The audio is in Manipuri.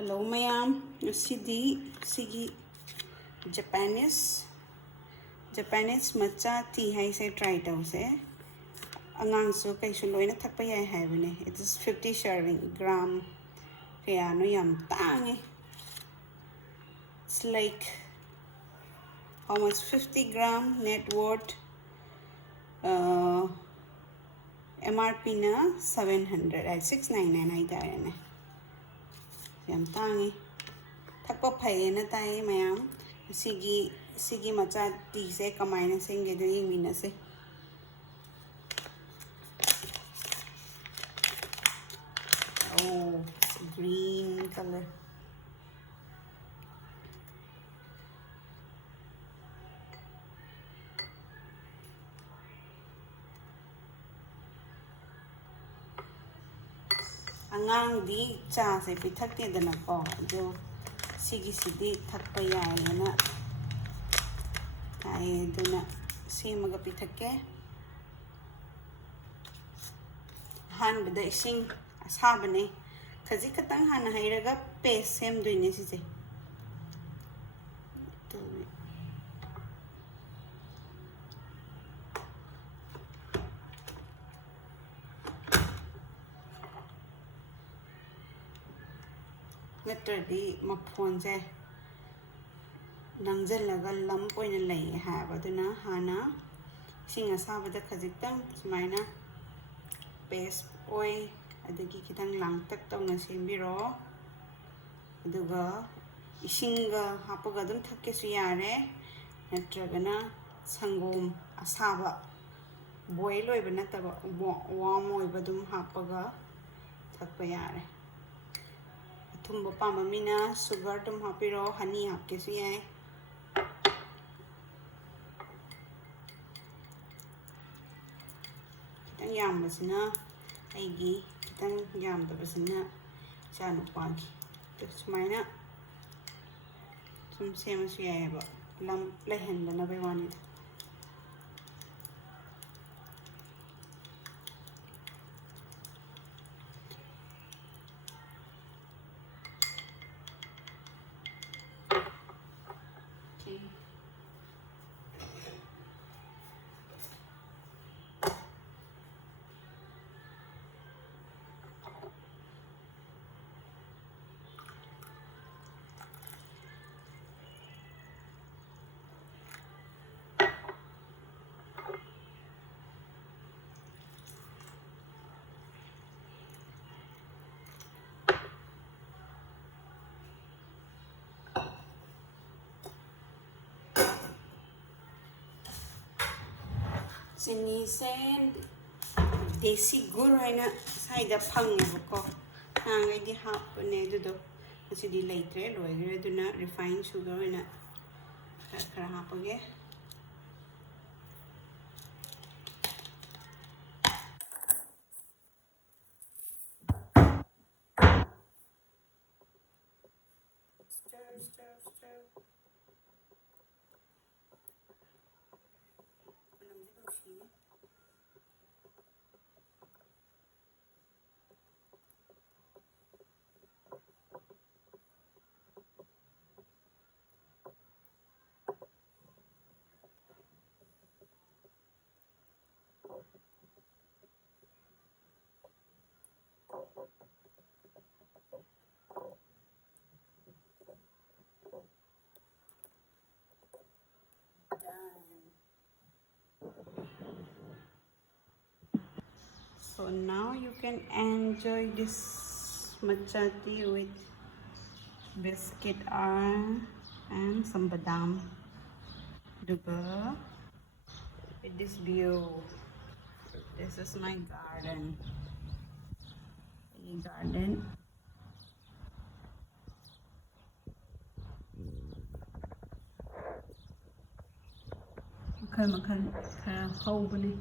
Hello mayam, sigi Japanese matcha tea hai se try tau se angang su kai su loina thakpa yai hai bane. It is 50 serving gram kaya no yam tang. It's like almost 50 gram net worth MRP na 700 at 699 ai tare ne yam tangi thakpa phai na tai mayam sigi matcha tea se kamaina senge do yingmina se oh green color angang di cha se pithak te dana ko jo sigi thakpa yai na tai duna semaga pithakke han bada ising asabane khaji katang han hairaga paste sem doine sise natradi maphon je nangjallaga lam poina lei habaduna hana sing asabada khajitang sumaina paste oi adagi kitang langtak tawna sembiro aduga isinga hapaga dum thakke su yare natragana sangom asaba boil oiba nataba warm oiba dum hapaga thakpa yare thumba pamba mina sugar dum hapiro honey hapke su yai kitang yambasina aigi kitang yamdabasina chanu pagi to sumaina sum sema su yai ba lam lehenda na bewani Sini sen desi gur haina saida phangebo nangai di hapne dudo asidi leitre loigre duna refined sugar haina khara hapage stir So now you can enjoy this matcha tea with biscuit and some badam duga with this view. This is my garden. Makan khara hau bane